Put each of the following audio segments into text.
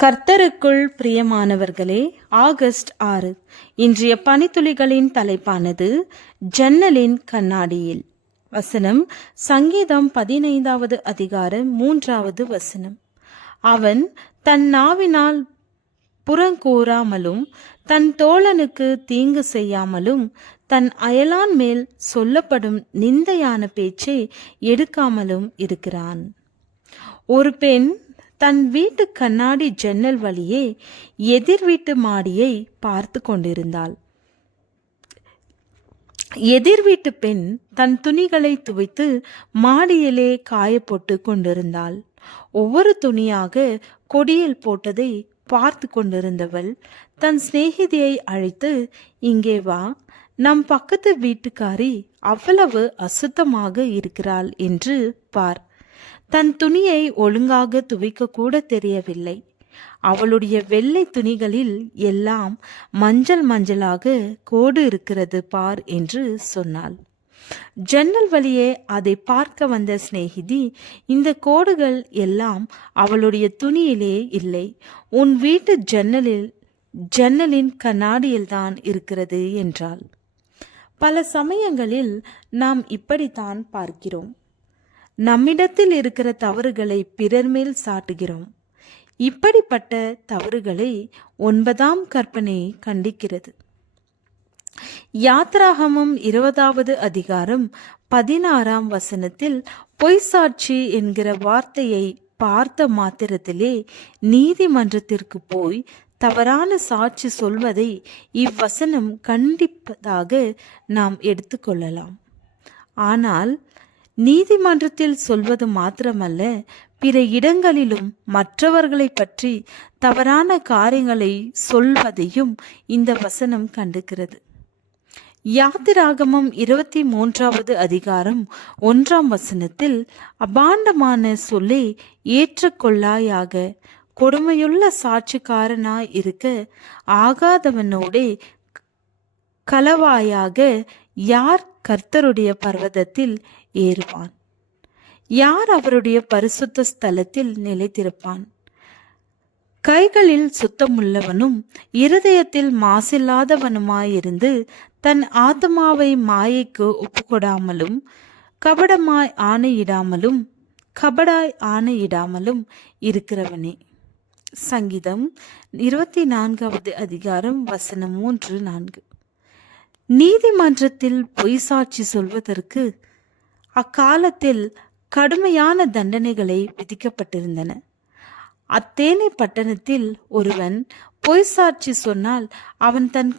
கர்த்தருக்குள் பிரியமானவர்களே, ஆகஸ்ட் 6 இன்றைய பனித்துளிகளின் தலைப்பானது ஜன்னலின் கண்ணாடியில். வசனம் சங்கீதம் 15வது அதிகாரம் 3வது வசனம். அவன் தன் நாவினால் புறங்கூறாமலும் தன் தோழனுக்கு தீங்கு செய்யாமலும் தன் அயலான் மேல் சொல்லப்படும் நிந்தையான பேச்சை எடுக்காமலும் இருக்கிறான். ஒரு பெண் தன் வீட்டு கண்ணாடி ஜன்னல் வழியே எதிர் வீட்டு மாடியை பார்த்து கொண்டிருந்தாள். எதிர் வீட்டு பெண் தன் துணிகளை துவைத்து மாடியிலே காய போட்டு கொண்டிருந்தாள். ஒவ்வொரு துணியாக கொடியில் போட்டதை பார்த்து கொண்டிருந்தவள் தன் சிநேகிதியை அழைத்து, இங்கே வா, நம் பக்கத்து வீட்டுக்காரி அவ்வளவு அசுத்தமாக இருக்கிறாள் என்று பார். தன் துணியை ஒழுங்காக துவைக்க கூட தெரியவில்லை. அவளுடைய வெள்ளை துணிகளில் எல்லாம் மஞ்சள் மஞ்சளாக கோடு இருக்கிறது பார் என்று சொன்னாள். ஜன்னல் வழியே அதை பார்க்க வந்த சிநேகிதி, இந்த கோடுகள் எல்லாம் அவளுடைய துணியிலே இல்லை, உன் வீட்டு ஜன்னலின் கண்ணாடியில்தான் இருக்கிறது என்றாள். பல சமயங்களில் நாம் இப்படித்தான் பார்க்கிறோம். நம்மிடத்தில் இருக்கிற தவறுகளை பிறர் மேல் சாட்டுகிறோம். இப்படிப்பட்ட தவறுகளை 9ஆம் கற்பனை கண்டிக்கிறது. யாத்ராகமம் 20வது அதிகாரம் 16ஆம் வசனத்தில் பொய்சாட்சி என்கிற வார்த்தையை பார்த்த மாத்திரத்திலே நீதிமன்றத்திற்கு போய் தவறான சாட்சி சொல்வதை இவ்வசனம் கண்டிப்பதாக நாம் எடுத்துக்கொள்ளலாம். ஆனால் நீதிமன்றத்தில் சொல்வது மாத்திரமல்ல, பிற இடங்களிலும் மற்றவர்களை பற்றி தவறான காரியங்களை சொல்வதையும் இந்த வசனம் கண்டுகிறது. யாத்திராகமம் 23வது அதிகாரம் 1ஆம் வசனத்தில் அபாண்டமான சொல்லை ஏற்றுக்கொள்ளாயாக, கொடுமையுள்ள சாட்சிக்காரனாய் இருக்க ஆகாதவனோடே களவாயாக, யார் கர்த்தருடைய பர்வதத்தில் ஏறுவான், யார் அவருடைய பரிசுத்த ஸ்தலத்தில் நிலைத்திருப்பான். கைகளில் சுத்தமுள்ளவனும் இருதயத்தில் மாசில்லாதவனுமாயிருந்து தன் ஆத்மாவை மாயைக்கு ஒப்புக்கொடாமலும் கபடாய் ஆணையிடாமலும் இருக்கிறவனே. சங்கீதம் 24வது அதிகாரம் வசனம் 3-4. நீதிமன்றத்தில் பொய் சாட்சி சொல்வதற்கு அக்காலத்தில் கடுமையான தண்டனைகளை விதிக்கப்பட்டிருந்தன. அத்தேனை பட்டணத்தில் ஒருவன் பொய் சாட்சி சொன்னால் அவன் தன்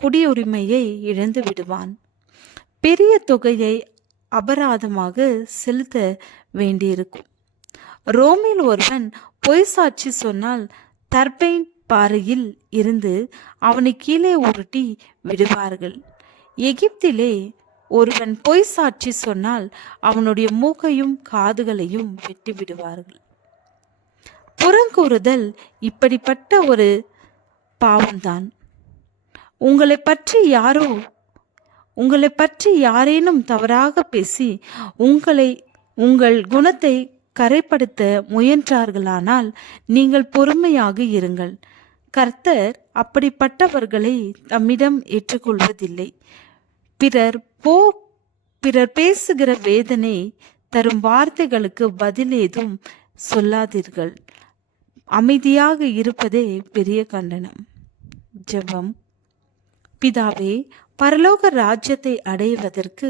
குடியுரிமையை இழந்து விடுவான். பெரிய தொகையை அபராதமாக செலுத்த வேண்டியிருக்கும். ரோமில் ஒருவன் பொய் சாட்சி சொன்னால் தர்பைன் பாறையில் இருந்து அவனை கீழே உருட்டி விடுவார்கள். எகிப்திலே ஒருவன் பொய் சாட்சி சொன்னால் அவனுடைய மூக்கையும் காதுகளையும் வெட்டி விடுவார்கள். புறங்கூறுதல் இப்படிப்பட்ட ஒரு பாவம்தான். உங்களை பற்றி யாரேனும் தவறாக பேசி உங்கள் குணத்தை கரைப்படுத்த முயன்றார்களானால் நீங்கள் பொறுமையாக இருங்கள். கர்த்தர் அப்படிப்பட்டவர்களை தம்மிடம் ஏற்றுக்கொள்வதில்லை. பிறர் பேசுகிற வேதனை தரும் வார்த்தைகளுக்கு பதில் ஏதும் சொல்லாதீர்கள். அமைதியாக இருப்பதே பெரிய கண்டனம். ஜெபம். பிதாவே, பரலோக ராஜ்யத்தை அடைவதற்கு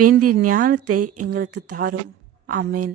வேண்டிய ஞானத்தை எங்களுக்கு தாரும். ஆமென்.